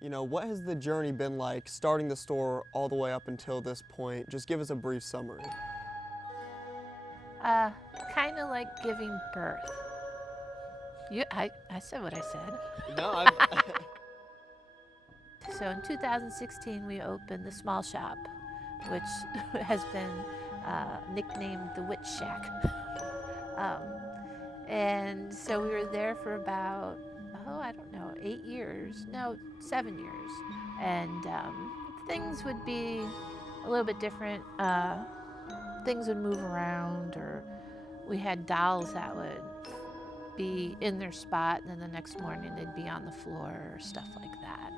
You know, what has the journey been like starting the store all the way up until this point? Just give us a brief summary. Kind of like giving birth. I said what I said. No, So in 2016, we opened the small shop, which has been nicknamed the Witch Shack. And so we were there for about, 8 years. No, 7 years. And things would be a little bit different. Things would move around, or we had dolls that would be in their spot, and then the next morning they'd be on the floor, or stuff like that.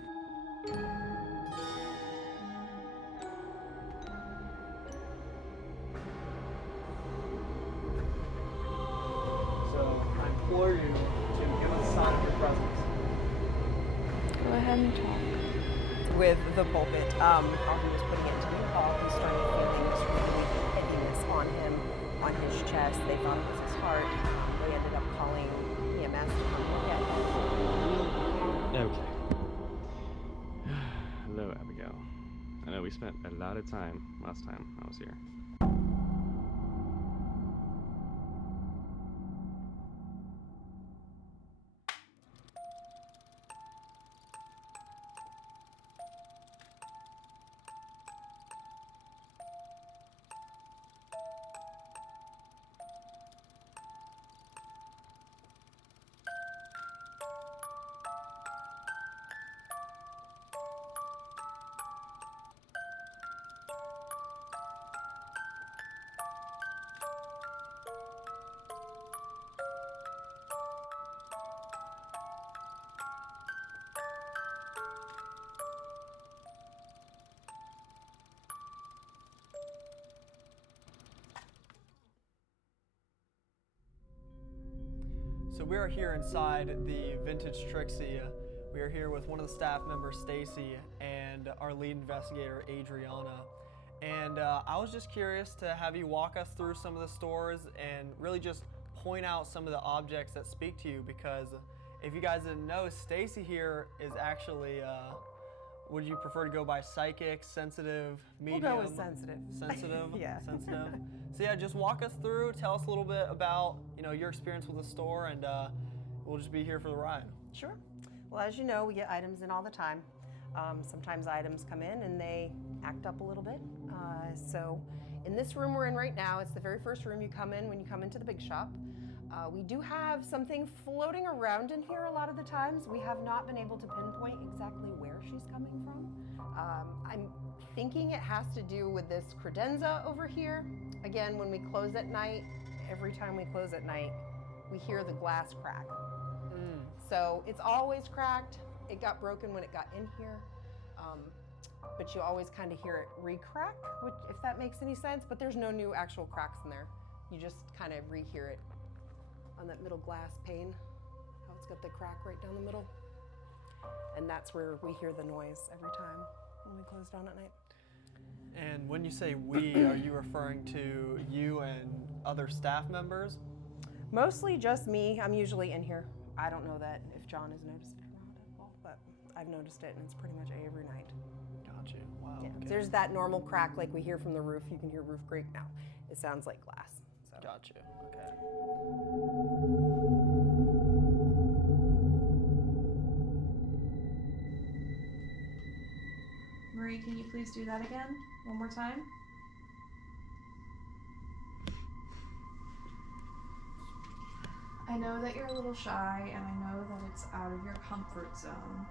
So I implore you to give us a sign of your presence. Go ahead and talk. With the pulpit, while he was putting it into the hall, he started feeling this really heaviness on him, on his chest. They thought it was his heart. They ended up calling EMS to come look at him. Okay. Hello, Abigail. I know we spent a lot of time last time I was here. So we are here inside the Vintage Trixie. We are here with one of the staff members, Stacy, and our lead investigator, Adriana. And I was just curious to have you walk us through some of the stores and really just point out some of the objects that speak to you, because if you guys didn't know, Stacy here is actually, would you prefer to go by psychic, sensitive, medium? We'll go with sensitive. Sensitive? Yeah. Sensitive. So yeah, just walk us through, tell us a little bit about, your experience with the store, and we'll just be here for the ride. Sure. Well, as you know, we get items in all the time. Sometimes items come in and they act up a little bit. So in this room we're in right now, it's the very first room you come in when you come into the big shop. We do have something floating around in here a lot of the times. We have not been able to pinpoint exactly where she's coming from. I'm thinking it has to do with this credenza over here. Again, when we close at night, every time we close at night, we hear the glass crack. So it's always cracked. It got broken when it got in here. But you always kind of hear it re-crack, which, if that makes any sense, but there's no new actual cracks in there. You just kind of re-hear it on that middle glass pane, how it's got the crack right down the middle. And that's where we hear the noise every time when we close down at night. And when you say we, are you referring to you and other staff members? Mostly just me. I'm usually in here. I don't know that if John has noticed it or not at all, but I've noticed it, and it's pretty much every night. Got you. Wow. Yeah. Okay. There's that normal crack like we hear from the roof. You can hear roof creak now. It sounds like glass. So. Got you. Okay. Marie, can you please do that again? One more time? I know that you're a little shy, and I know that it's out of your comfort zone.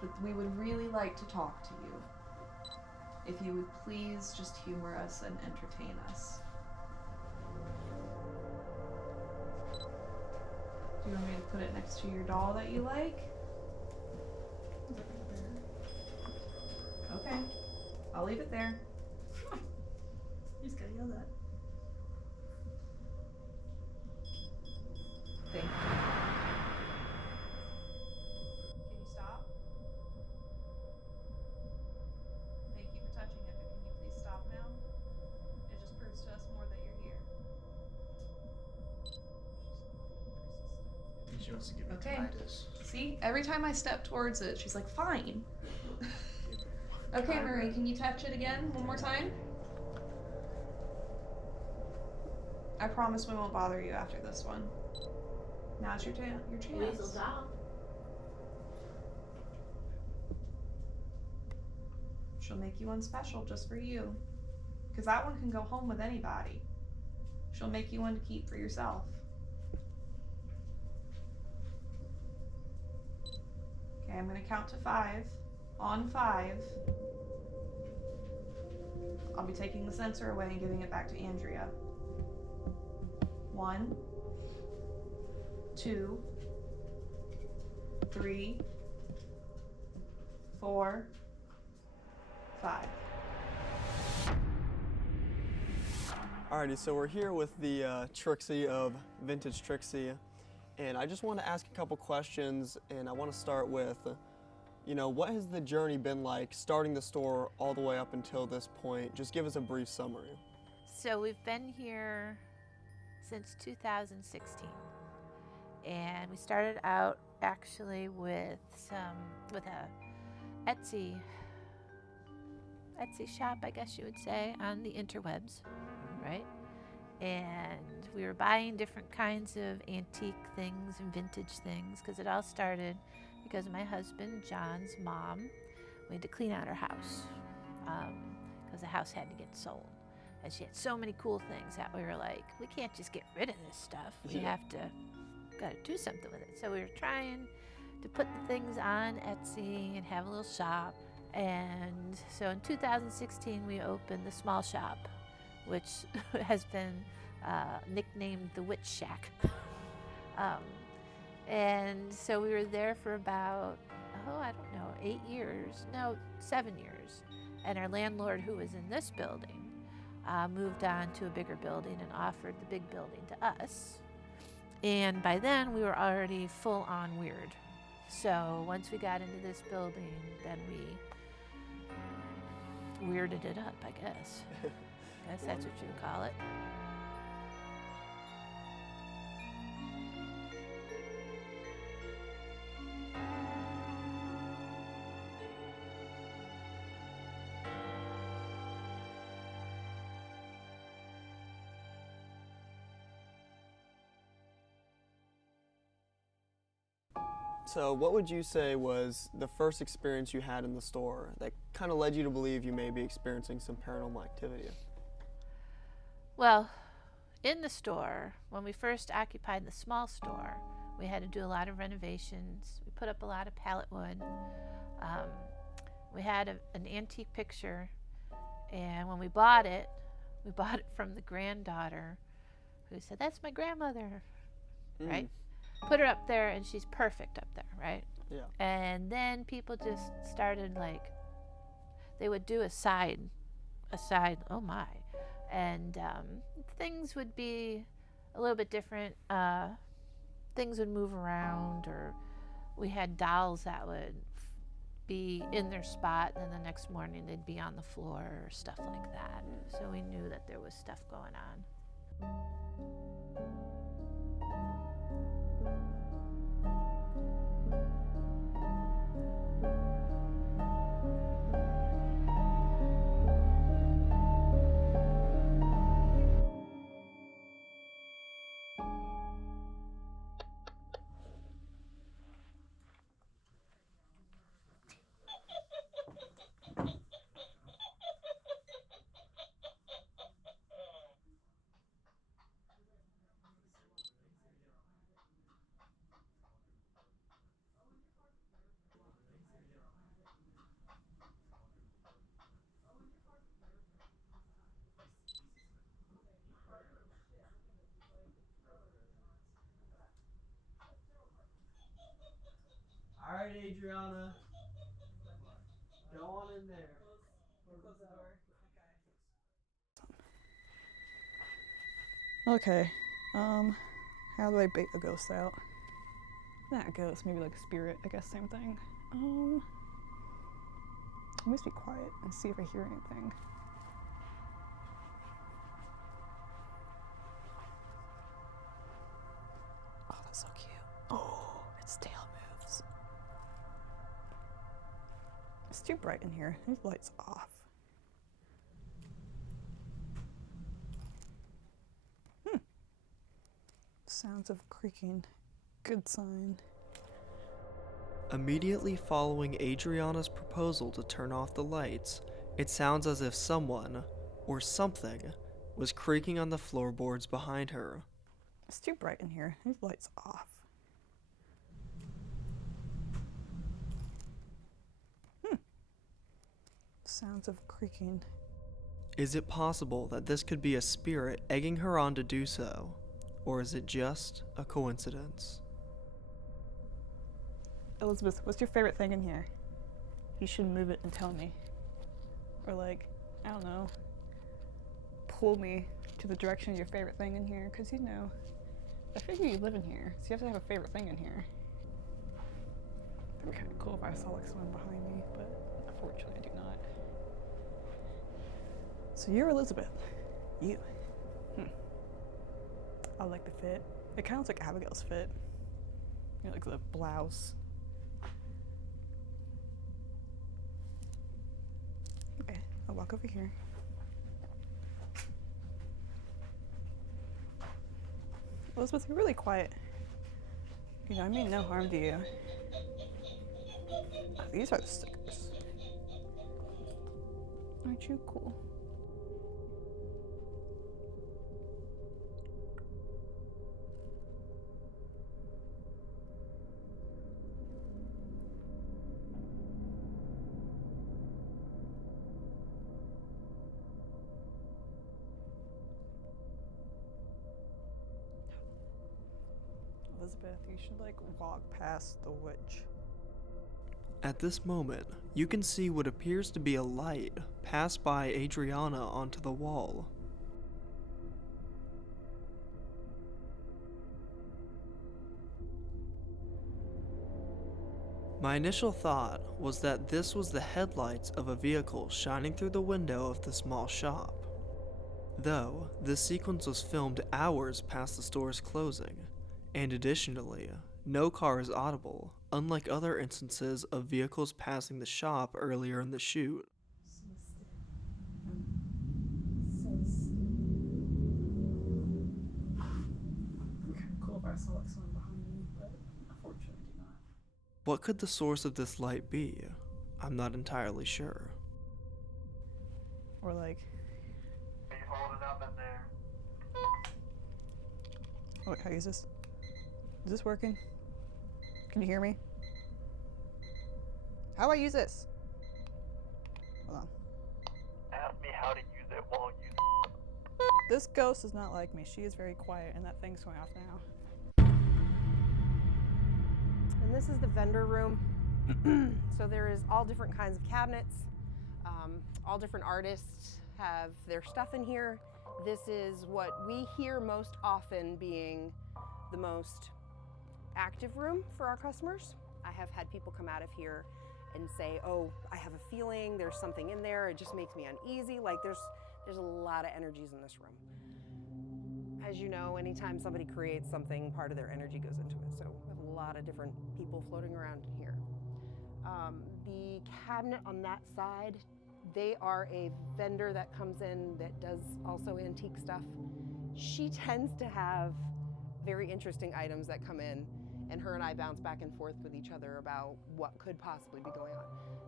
But we would really like to talk to you. If you would please just humor us and entertain us. Do you want me to put it next to your doll that you like? Okay, I'll leave it there. You just gotta yell that. Thank you. Can you stop? Thank you for touching it, but can you please stop now? It just proves to us more that you're here. She wants to give me Okay. tinnitus. See, every time I step towards it, she's like, fine. Okay, Marie, can you touch it again one more time? I promise we won't bother you after this one. Now's your chance. Weasel's out. She'll make you one special just for you. Because that one can go home with anybody. She'll make you one to keep for yourself. Okay, I'm gonna count to 5. On 5, I'll be taking the sensor away and giving it back to Andrea. 1, 2, 3, 4, 5. Alrighty, so we're here with the Trixie of Vintage Trixie, and I just want to ask a couple questions, and I want to start with, what has the journey been like starting the store all the way up until this point? Just give us a brief summary. So we've been here since 2016, and we started out actually with a Etsy shop, I guess you would say, on the interwebs, right? And we were buying different kinds of antique things and vintage things, because it all started because my husband John's mom, we had to clean out her house because the house had to get sold. And she had so many cool things that we were like, we can't just get rid of this stuff. We have to, gotta do something with it. So we were trying to put the things on Etsy and have a little shop. And so in 2016, we opened the small shop, which has been nicknamed the Witch Shack. And so we were there for about, 7 years. And our landlord, who was in this building, moved on to a bigger building and offered the big building to us. And by then, we were already full on weird. So once we got into this building, then we weirded it up, I guess. I guess that's what you would call it. So what would you say was the first experience you had in the store that kind of led you to believe you may be experiencing some paranormal activity? Well, in the store, when we first occupied the small store, we had to do a lot of renovations. We put up a lot of pallet wood. We had an antique picture, and when we bought it from the granddaughter, who said, "That's my grandmother," right? Put her up there, and she's perfect up there, right? Yeah. And then people just started they would do a side, oh my. And things would be a little bit different. Things would move around, or we had dolls that would be in their spot, and then the next morning they'd be on the floor, or stuff like that. So we knew that there was stuff going on. All right, Adriana. Go on in there. Close the door. Okay. How do I bait a ghost out? Not a ghost, maybe like a spirit, I guess, same thing. Let me just be quiet and see if I hear anything. Oh, that's so cute. Oh, its tail moves. too bright in here. These lights off. Sounds of creaking. Good sign. Immediately following Adriana's proposal to turn off the lights, it sounds as if someone, or something, was creaking on the floorboards behind her. It's too bright in here. These lights off. Sounds of creaking. Is it possible that this could be a spirit egging her on to do so? Or is it just a coincidence? Elizabeth, what's your favorite thing in here? You should move it and tell me. Or like, I don't know, pull me to the direction of your favorite thing in here, because you know, I figure you live in here, so you have to have a favorite thing in here. It'd be kind of cool if I saw like someone behind me, but unfortunately I do not. So you're Elizabeth. You. I like the fit. It kind of looks like Abigail's fit. You know, like the blouse. Okay, I'll walk over here. Elizabeth, you're really quiet. You know, I mean no harm to you. Oh, these are the stickers. Aren't you cool? Elizabeth, you should like walk past the witch. At this moment, you can see what appears to be a light pass by Adriana onto the wall. My initial thought was that this was the headlights of a vehicle shining through the window of the small shop. Though, this sequence was filmed hours past the store's closing, and additionally, no car is audible, unlike other instances of vehicles passing the shop earlier in the shoot. Cool if I saw like someone behind me, but unfortunately I do not. What could the source of this light be? I'm not entirely sure. Or like, Are you holding up in there? oh wait, how is this? Is this working? Can you hear me? How do I use this? Hold on. Ask me how to use it while you. This ghost is not like me. She is very quiet, and that thing's going off now. And this is the vendor room. So there is all different kinds of cabinets. All different artists have their stuff in here. This is what we hear most often being the most active room for our customers. I have had people come out of here and say, oh, I have a feeling there's something in there. It just makes me uneasy. Like there's a lot of energies in this room. As you know, anytime somebody creates something, part of their energy goes into it. So we have a lot of different people floating around in here. The cabinet on that side, they are a vendor that comes in that does also antique stuff. She tends to have very interesting items that come in, and her and I bounce back and forth with each other about what could possibly be going on.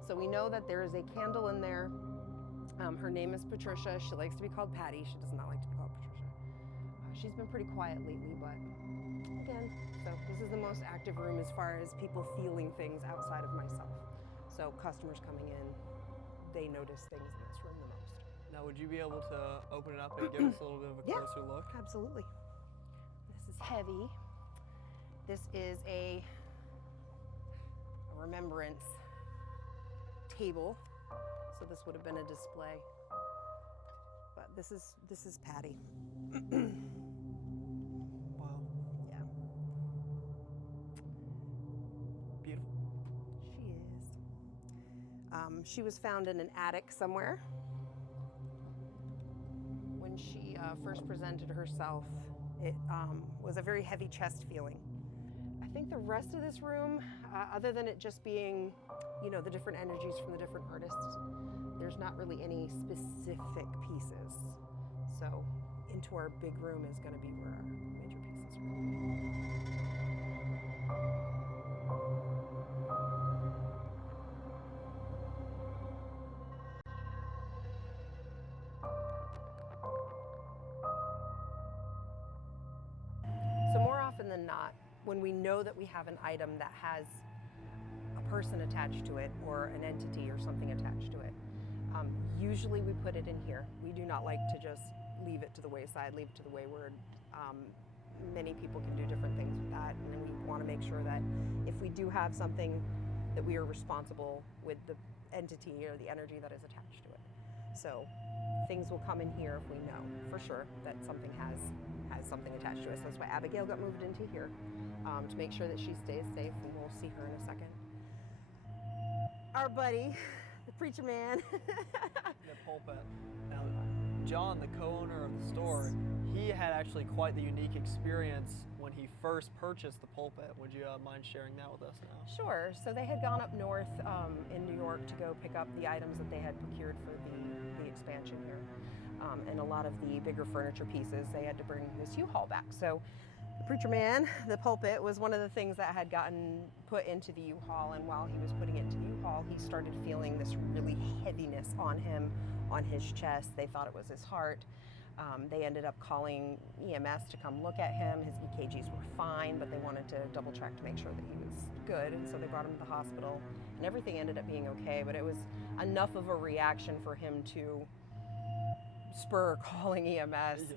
So we know that there is a candle in there. Her name is Patricia. She likes to be called Patty. She does not like to be called Patricia. She's been pretty quiet lately, but again, so this is the most active room as far as people feeling things outside of myself. So customers coming in, they notice things in this room the most. Now, would you be able to open it up and give us a little bit of a Yeah. closer look? Absolutely. This is heavy. This is a remembrance table. So this would have been a display. But this is Patty. Wow. Yeah. Beautiful. She is. She was found in an attic somewhere. When she first presented herself, it was a very heavy chest feeling. I think the rest of this room, other than it just being, you know, the different energies from the different artists, there's not really any specific pieces. So into our big room is going to be where our major pieces are going to be. So more often than not, when we know that we have an item that has a person attached to it or an entity or something attached to it, usually we put it in here. We do not like to just leave it to the wayside, leave it to the wayward. Many people can do different things with that, and we want to make sure that if we do have something, that we are responsible with the entity or the energy that is attached to it. So things will come in here if we know for sure that something has something attached to us. That's why Abigail got moved into here, to make sure that she stays safe, and we'll see her in a second. Our buddy, the preacher man. The pulpit. Now, John, the co-owner of the store, he had actually quite the unique experience when he first purchased the pulpit. Would you mind sharing that with us now? Sure. So they had gone up north in New York to go pick up the items that they had procured for the expansion here. And a lot of the bigger furniture pieces, they had to bring this U-Haul back. So the preacher man, the pulpit, was one of the things that had gotten put into the U-Haul, and while he was putting it into the U-Haul, he started feeling this really heaviness on him, on his chest. They thought it was his heart. They ended up calling EMS to come look at him. His EKGs were fine, but they wanted to double check to make sure that he was good, and so they brought him to the hospital, and everything ended up being okay, but it was enough of a reaction for him to spur calling EMS.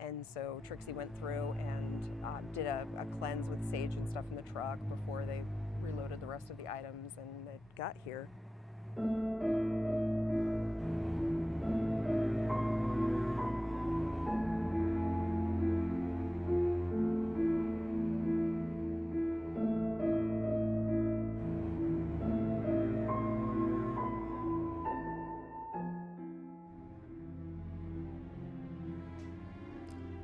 And so Trixie went through and did a cleanse with sage and stuff in the truck before they reloaded the rest of the items, and it got here.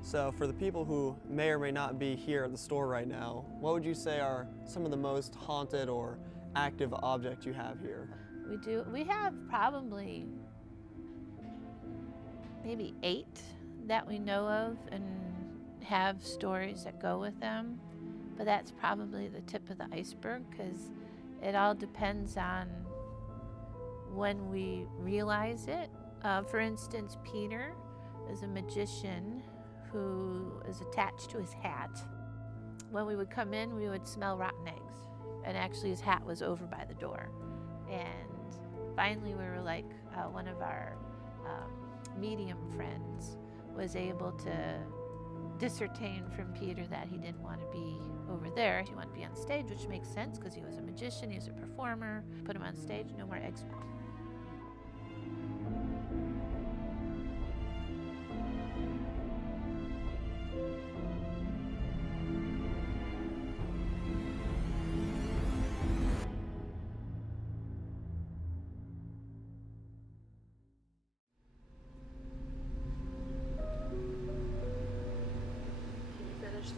So for the people who may or may not be here at the store right now, what would you say are some of the most haunted or active objects you have here? We have probably maybe 8 that we know of and have stories that go with them. But that's probably the tip of the iceberg, because it all depends on when we realize it. For instance, Peter is a magician who is attached to his hat. When we would come in, we would smell rotten eggs. And actually his hat was over by the door. And finally we were like, one of our medium friends was able to discertain from Peter that he didn't want to be over there. He wanted to be on stage, which makes sense because he was a magician, he was a performer. Put him on stage, no more egg smell.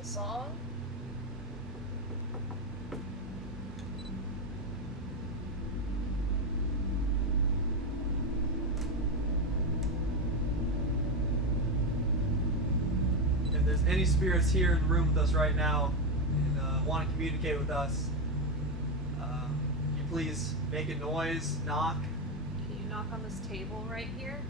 The song. If there's any spirits here in the room with us right now and want to communicate with us, you please make a noise, knock. Can you knock on this table right here?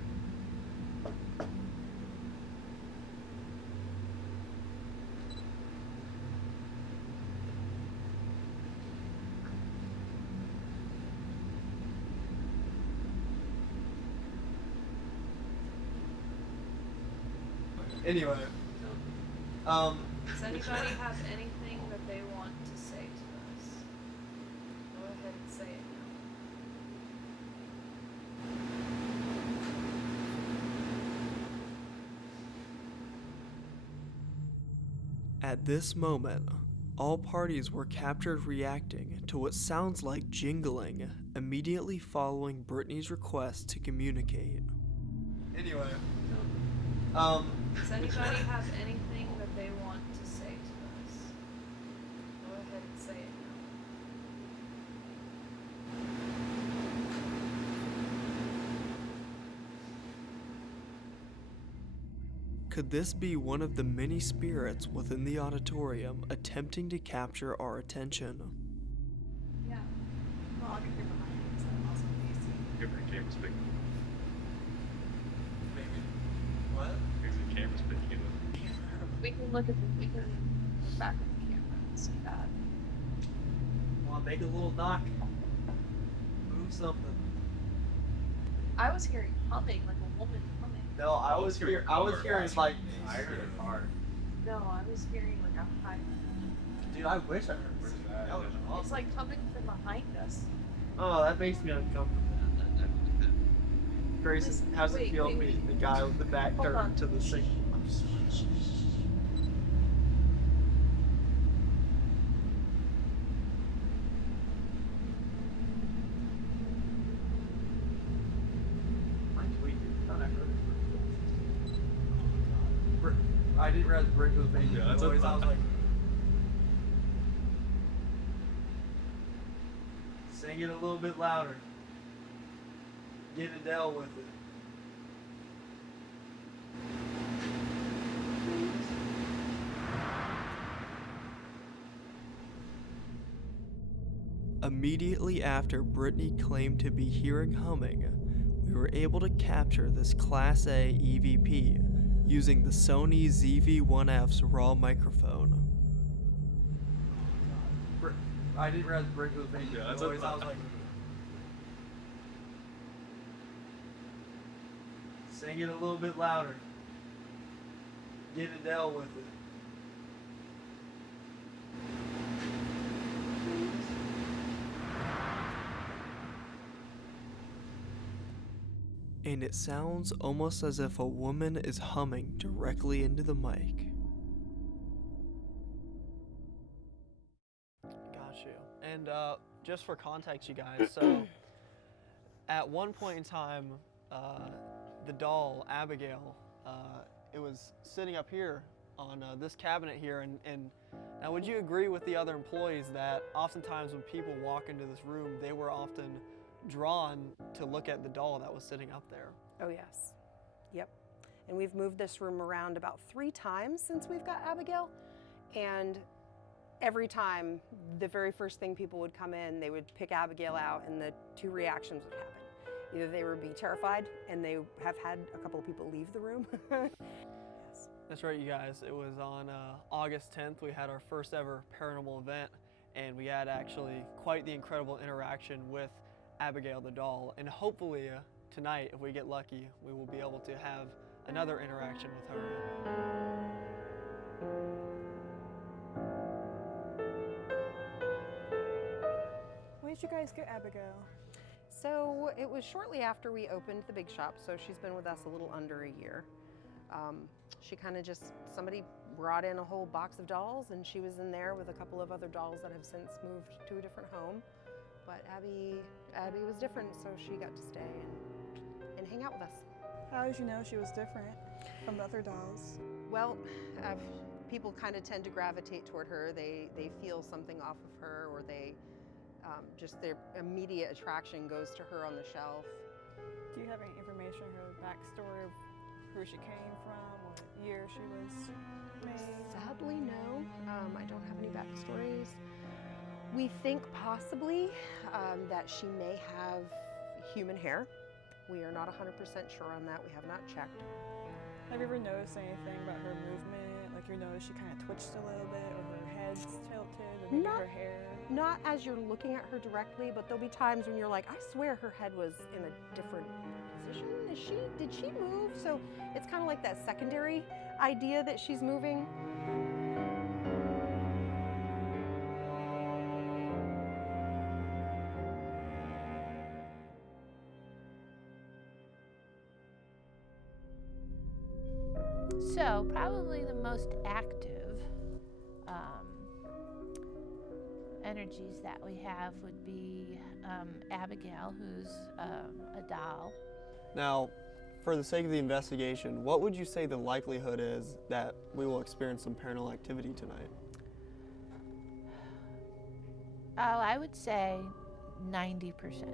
Anyway, Does anybody have anything that they want to say to us? Go ahead and say it now. at this moment, all parties were captured reacting to what sounds like jingling, immediately following Britney's request to communicate. Anyway, Does anybody have anything that they want to say to us? Could this be one of the many spirits within the auditorium attempting to capture our attention? Yeah. Well, I'll get here behind you because I'm also AC. If the camera's picking. Maybe. What? If the camera's picking it up. We can look back at the camera and see that. Well, make a little knock. Move something. I was hearing humming, like a woman humming. No, I was hearing like I heard a car. No, I was hearing like a high. dude, I wish I heard that. That was It's awesome. like coming from behind us. Oh, that makes me uncomfortable. Grayson, Listen, how's it wait, feel wait, being wait. the guy with the back Hold turned on. to the sink? I didn't realize Brick was making Yeah, that's noise. a- I was like, sing it a little bit louder. Get Adele with it. Immediately after Britney claimed to be hearing humming, we were able to capture this Class A EVP using the Sony ZV-1F's raw microphone. I didn't realize Brick was making Yeah, that's a- noise. I was like, sing it a little bit louder. Get Adele with it. And it sounds almost as if a woman is humming directly into the mic. Got you. And just for context, you guys, so at one point in time, the doll, Abigail, it was sitting up here on this cabinet here, and now would you agree with the other employees that oftentimes when people walk into this room, they were often drawn to look at the doll that was sitting up there? Oh, yes. Yep. And we've moved this room around about 3 times since we've got Abigail. And every time, the very first thing people would come in, they would pick Abigail out, and the 2 reactions would happen. Either they would be terrified, and they have had a couple of people leave the room. Yes. That's right, you guys. It was on August 10th. We had our first ever paranormal event, and we had actually quite the incredible interaction with Abigail the doll. And hopefully tonight, if we get lucky, we will be able to have another interaction with her. When did you guys get Abigail? So it was shortly after we opened the big shop, so she's been with us a little under a year. She kind of just, somebody brought in a whole box of dolls, and she was in there with a couple of other dolls that have since moved to a different home. But Abby was different, so she got to stay and hang out with us. How did you know she was different from the other dolls? Well, people kind of tend to gravitate toward her. They feel something off of her, or they just their immediate attraction goes to her on the shelf. Do you have any information on her backstory of who she came from, what year she was made? Sadly, no. I don't have any backstories. We think possibly that she may have human hair. We are not 100% sure on that. We have not checked. Have you ever noticed anything about her movement? Like you noticed she kind of twitched a little bit, or her head's tilted, or maybe Not- her hair? Not as you're looking at her directly, but there'll be times when you're like, I swear her head was in a different position. Did she move? So it's kind of like that secondary idea that she's moving. So, probably the most active energies that we have would be Abigail, who's a doll. Now, for the sake of the investigation, what would you say the likelihood is that we will experience some paranormal activity tonight? Oh, I would say 90%.